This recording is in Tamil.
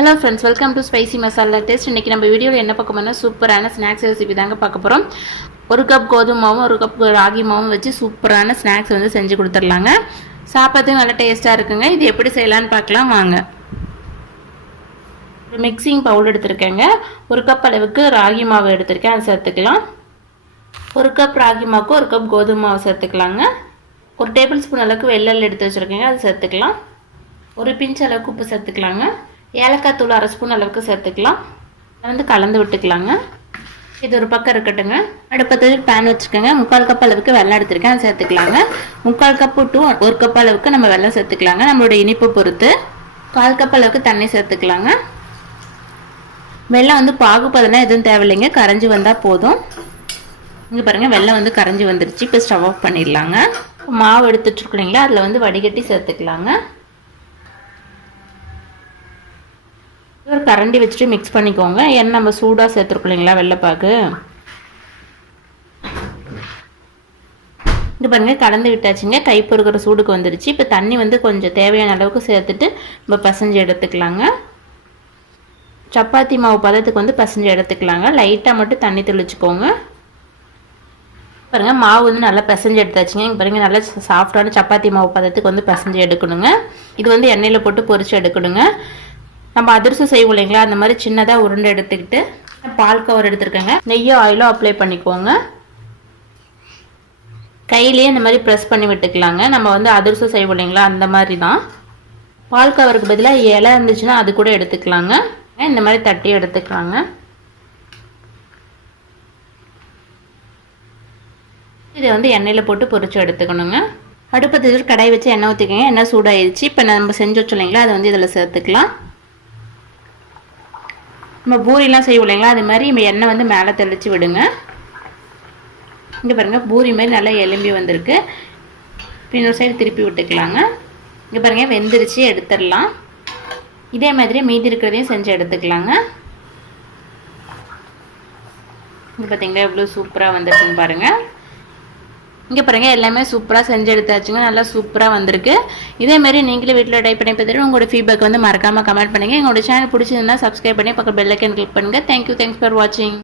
Hello friends, welcome to spicy masala taste. இன்றைக்கி நம்ம வீடியோவில் என்ன பார்க்க போனால் சூப்பரான ஸ்நாக்ஸ் ரெசிபி தாங்க பார்க்க போகிறோம். ஒரு கப் கோதுமை மாவும் ஒரு கப் ராகி மாவும் வச்சு சூப்பரான ஸ்நாக்ஸ் வந்து செஞ்சு கொடுத்துடலாங்க. சாப்பிட்றதுக்கு நல்லா டேஸ்ட்டாக இருக்குங்க. இது எப்படி செய்யலான்னு பார்க்கலாம் வாங்க. ஒரு மிக்சிங் பவுல் எடுத்துருக்கேங்க. ஒரு கப் அளவுக்கு ராகி மாவு எடுத்திருக்கேன், அதை சேர்த்துக்கலாம். ஒரு கப் ராகி மாவுக்கு ஒரு கப் கோதுமை மாவு சேர்த்துக்கலாங்க. ஒரு டேபிள் ஸ்பூன் அளவுக்கு வெள்ளல் எடுத்து வச்சுருக்கேங்க, அதை சேர்த்துக்கலாம். ஒரு பிஞ்ச் அளவுக்கு உப்பு சேர்த்துக்கலாங்க. ஏலக்காய் தூள் அரை ஸ்பூன் அளவுக்கு சேர்த்துக்கலாம். வந்து கலந்து விட்டுக்கலாங்க. இது ஒரு பக்கம் இருக்கட்டுங்க. அடுப்பத்தில் பேன் வச்சுக்கோங்க. 3/4 கப் அளவுக்கு வெல்லம் எடுத்துருக்கேன், அதை சேர்த்துக்கலாங்க. 3/4 கப்பு டு 1 கப் அளவுக்கு நம்ம வெல்லம் சேர்த்துக்கலாங்க. நம்மளோட இனிப்பு பொறுத்து 1/4 கப் அளவுக்கு தண்ணி சேர்த்துக்கலாங்க. வெல்லம் வந்து பாகுபதெல்லாம் எதுவும் தேவையில்லைங்க, கரைஞ்சி வந்தால் போதும். இங்கே பாருங்கள், வெல்லம் வந்து கரைஞ்சி வந்துருச்சு. இப்போ ஸ்டவ் ஆஃப் பண்ணிடலாங்க. மாவு எடுத்துட்டுருக்குறீங்களா, அதில் வந்து வடிகட்டி சேர்த்துக்கலாங்க. ஒரு கரண்டி வச்சுட்டு மிக்ஸ் பண்ணிக்கோங்க. ஏன்னா நம்ம சூடாக சேர்த்துருக்கோம் இல்லைங்களா வெள்ளைப்பாகு. இது பாருங்கள், கலந்து விட்டாச்சுங்க. கை பொறுக்கிற சூடுக்கு வந்துடுச்சு. இப்போ தண்ணி வந்து கொஞ்சம் தேவையான அளவுக்கு சேர்த்துட்டு நம்ம பசஞ்சு எடுத்துக்கலாங்க. சப்பாத்தி மாவு பதத்துக்கு வந்து பசஞ்சு எடுத்துக்கலாங்க. லைட்டாக மட்டும் தண்ணி தெளிச்சுக்கோங்க. பாருங்கள், மாவு வந்து நல்லா பசஞ்சு எடுத்தாச்சுங்க. இங்கே பாருங்கள், நல்லா சாஃப்டான சப்பாத்தி மாவு பதத்துக்கு வந்து பசஞ்சு எடுக்கணுங்க. இது வந்து எண்ணெயில் போட்டு பொரிச்சு எடுக்கணுங்க. நம்ம அதிரசம் செய்வோம் இல்லைங்களா, அந்த மாதிரி சின்னதாக உருண்டை எடுத்துக்கிட்டு பால் கவர் எடுத்துருக்கேங்க. நெய்யோ ஆயிலோ அப்ளை பண்ணிக்கோங்க. கையிலேயே இந்த மாதிரி ப்ரெஸ் பண்ணி விட்டுக்கலாங்க. நம்ம வந்து அதிரசம் செய்வோம் இல்லைங்களா, அந்த மாதிரி தான். பால் கவருக்கு பதிலாக இலை இருந்துச்சுன்னா அது கூட எடுத்துக்கலாங்க. இந்த மாதிரி தட்டி எடுத்துக்கலாங்க. இதை வந்து எண்ணெயில் போட்டு பொரிச்சு எடுத்துக்கணுங்க. அடுப்பத்தில் கடாய் வச்சு எண்ணெய் ஊற்றிக்கோங்க. எண்ணெய் சூடாகிடுச்சு. இப்போ நம்ம செஞ்சு வச்சோம் இல்லைங்களா, அதை வந்து இதில் சேர்த்துக்கலாம். நம்ம பூரிலாம் செய்வோம் இல்லைங்களா, அது மாதிரி நம்ம எண்ணெய் வந்து மேலே தெளித்து விடுங்க. இங்கே பாருங்கள், பூரி மாதிரி நல்லா எலும்பி வந்திருக்கு. இன்னொரு சைடு திருப்பி விட்டுக்கலாங்க. இங்கே பாருங்கள், வெந்துருச்சு, எடுத்துடலாம். இதே மாதிரி மீதி இருக்கிறதையும் செஞ்சு எடுத்துக்கலாங்க. இங்கே பார்த்தீங்களா எவ்வளோ சூப்பராக வந்துருக்குன்னு பாருங்கள். இங்கே பாருங்கள், எல்லாமே சூப்பராக செஞ்சு எடுத்தாச்சுங்க. நல்லா சூப்பராக வந்திருக்கு. இதேமாரி நீங்களே வீட்டில் ட்ரை பண்ணி பார்த்துட்டு உங்களோட ஃபீட்பேக் வந்து மறக்காமல் கமெண்ட் பண்ணுங்கள். எங்களோட சேனல் பிடிச்சிருந்தா சப்ஸ்கிரைப் பண்ணி பக்கம் பெல் ஐக்கன் கிளிக் பண்ணுங்கள். தேங்க்யூ, தேங்க்ஸ் ஃபார் வாட்சிங்.